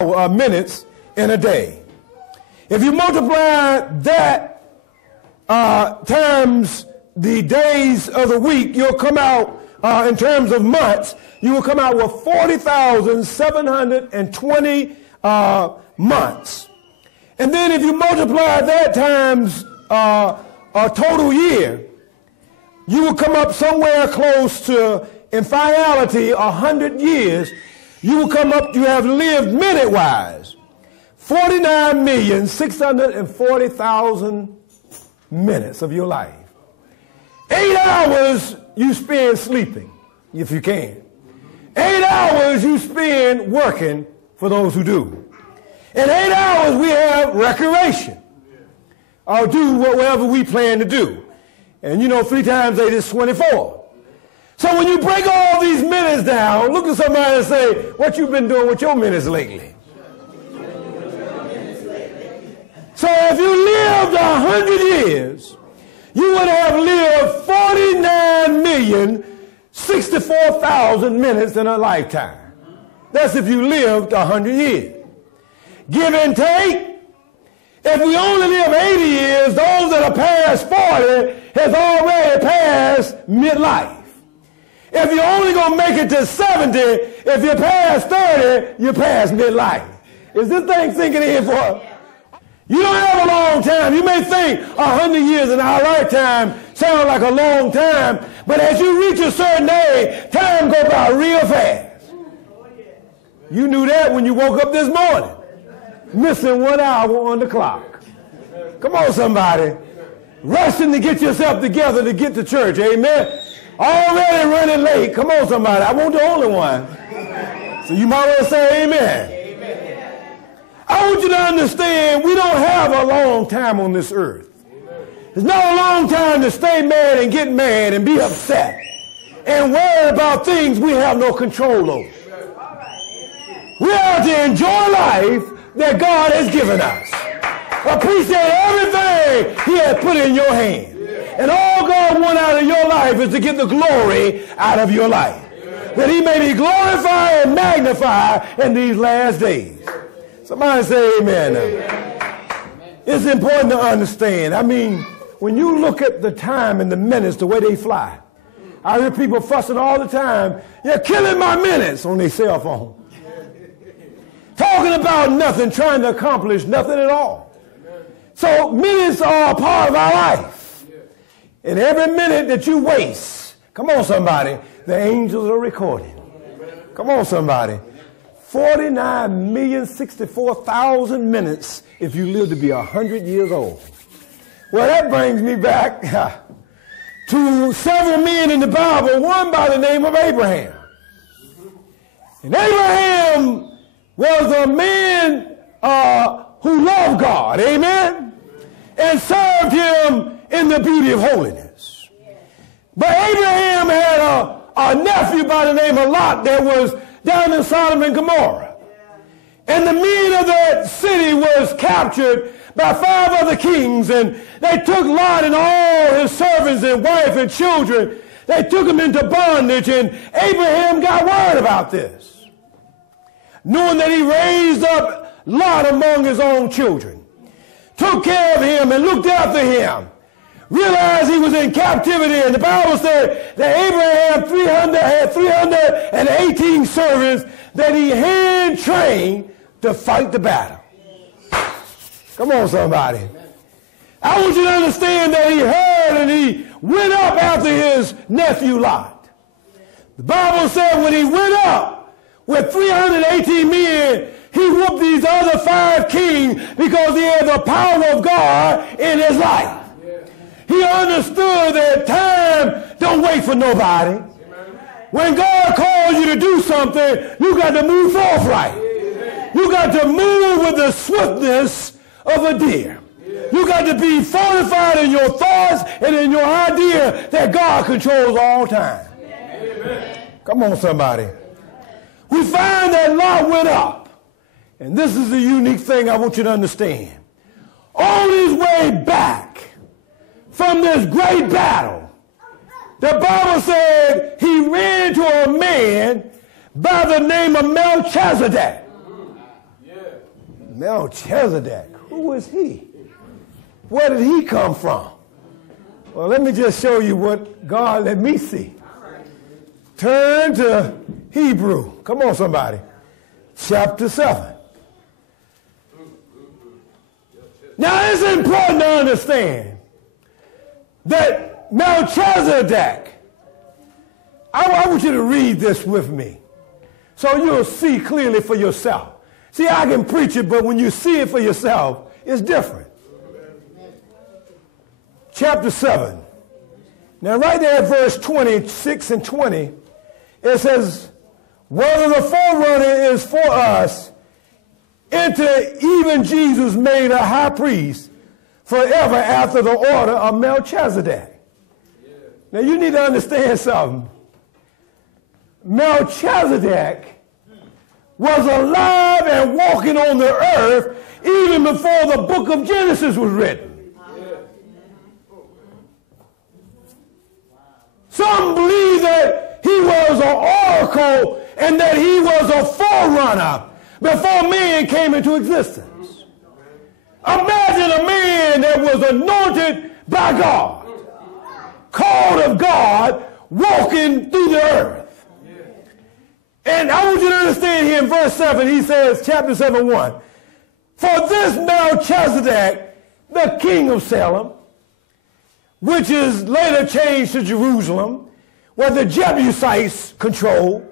minutes in a day. If you multiply that times the days of the week, you'll come out, in terms of months, you will come out with 40,720 months. And then if you multiply that times a total year, you will come up somewhere close to, in finality, 100 years. You will come up, you have lived minute-wise, 49,640,000 minutes of your life. 8 hours you spend sleeping, if you can. 8 hours you spend working, for those who do. In 8 hours we have recreation, or do whatever we plan to do. And you know, 3 times 8 is 24. So when you break all these minutes down, look at somebody and say, what you been doing with your minutes lately? So if you lived 100 years, you would have lived 49,064,000 minutes in a lifetime. That's if you lived 100 years. Give and take, if we only live 80 years, those that are past 40 has already passed midlife. If you're only going to make it to 70, if you're past 30, you're past midlife. Is this thing sinking in for us? You don't have a long time. You may think 100 years in our lifetime sounds like a long time, but as you reach a certain age, time goes by real fast. You knew that when you woke up this morning, missing 1 hour on the clock. Come on, somebody. Rushing to get yourself together to get to church, amen? Already running late. Come on, somebody. I want the only one. So you might well say amen. I want you to understand we don't have a long time on this earth. It's not a long time to stay mad and get mad and be upset and worry about things we have no control over. We are to enjoy life that God has given us. Appreciate everything He has put in your hand. And all God wants out of your life is to get the glory out of your life. That He may be glorified and magnified in these last days. Somebody say amen. Amen. It's important to understand. I mean, when you look at the time and the minutes, the way they fly, I hear people fussing all the time. You're killing my minutes on their cell phone. Talking about nothing, trying to accomplish nothing at all. So minutes are a part of our life. And every minute that you waste, come on somebody, the angels are recording. Come on somebody. 49,064,000 minutes if you live to be 100 years old. Well, that brings me back to several men in the Bible, one by the name of Abraham. And Abraham was a man who loved God, amen, and served Him in the beauty of holiness. But Abraham had a nephew by the name of Lot that was down in Sodom and Gomorrah. And the men of that city was captured by 5 other kings, and they took Lot and all his servants and wife and children. They took him into bondage, and Abraham got word about this, knowing that he raised up Lot among his own children, took care of him and looked after him, realized he was in captivity, and the Bible said that Abraham had 318 servants that he hand-trained to fight the battle. Come on, somebody. I want you to understand that he heard and he went up after his nephew Lot. The Bible said when he went up with 318 men, he whooped these other 5 kings because he had the power of God in his life. He understood that time don't wait for nobody. When God calls you to do something, you got to move forthright. You got to move with the swiftness of a deer. You got to be fortified in your thoughts and in your idea that God controls all time. Come on, somebody. We find that Lot went up. And this is the unique thing I want you to understand. On his way back from this great battle, the Bible said he ran to a man by the name of Melchizedek. Melchizedek, who is he? Where did he come from? Well, let me just show you what God let me see. Turn to Hebrew. Come on, somebody. Chapter 7. Now, it's important to understand that Melchizedek, I want you to read this with me so you'll see clearly for yourself. See, I can preach it, but when you see it for yourself, it's different. Chapter 7. Now, right there at verse 26 and 20, it says, whether the forerunner is for us, enter even Jesus made a high priest forever after the order of Melchizedek. Yeah. Now, you need to understand something. Melchizedek was alive and walking on the earth even before the book of Genesis was written. Some believe that he was an oracle and that he was a forerunner before man came into existence. Imagine a man that was anointed by God, called of God, walking through the earth. And I want you to understand here in verse 7, he says, chapter 7:1, for this Melchizedek, the king of Salem, which is later changed to Jerusalem, where the Jebusites control,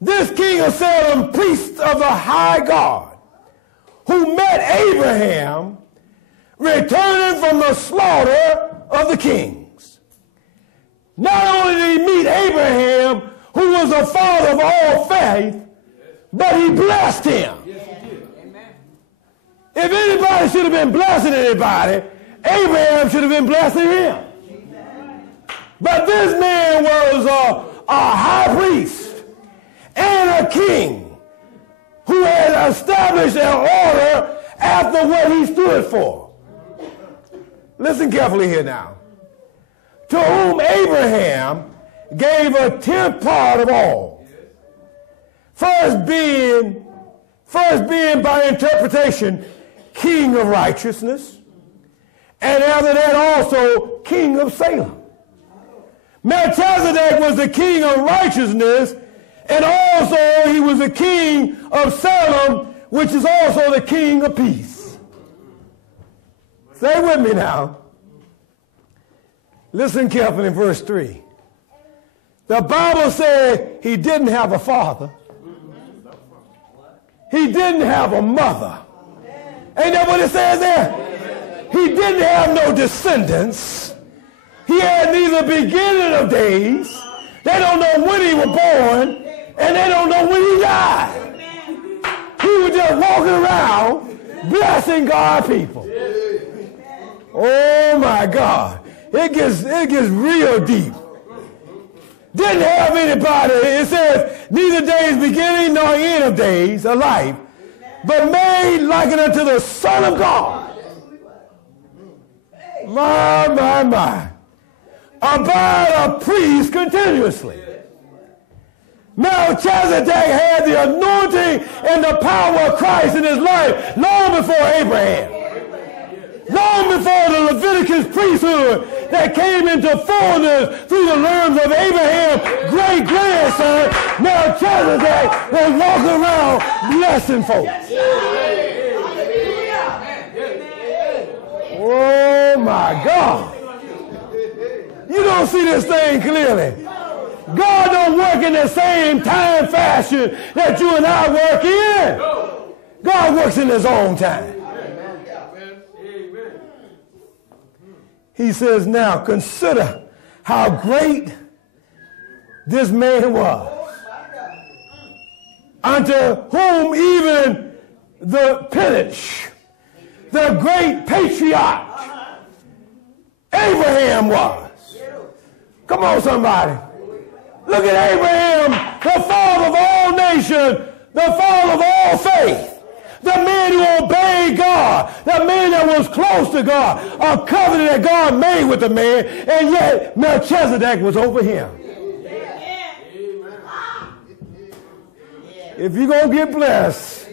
this king of Salem, priest of the high God, who met Abraham returning from the slaughter of the kings. Not only did he meet Abraham, who was the father of all faith, but he blessed him. If anybody should have been blessing anybody, Abraham should have been blessing him. But this man was a high priest and a king who had established an order after what he stood for. Listen carefully here now. To whom Abraham gave a tenth part of all. First being by interpretation, king of righteousness, and after that also king of Salem. Melchizedek was the king of righteousness, and also he was the king of Salem, which is also the king of peace. Stay with me now. Listen carefully in verse 3. The Bible said he didn't have a father. He didn't have a mother. Ain't that what it says there? He didn't have no descendants. He had neither beginning of days. They don't know when he was born, and they don't know when he died. He was just walking around blessing God's people. Oh my God. It gets real deep. Didn't have anybody. It says, neither days beginning nor end of days of life, but made like unto the Son of God. My. Abide a priest continuously. Melchizedek had the anointing and the power of Christ in his life long before Abraham. Long before the Leviticus priesthood that came into fullness through the loins of Abraham's great-grandson, Melchizedek was walking around blessing folks. Oh my God. You don't see this thing clearly. God don't work in the same time fashion that you and I work in. God works in his own time. He says, now consider how great this man was, unto whom even the Penich, the great patriarch, Abraham was. Come on, somebody. Look at Abraham, the father of all nations, the father of all faith. The man who obeyed God, the man that was close to God, a covenant that God made with the man, and yet Melchizedek was over him. If you're going to get blessed,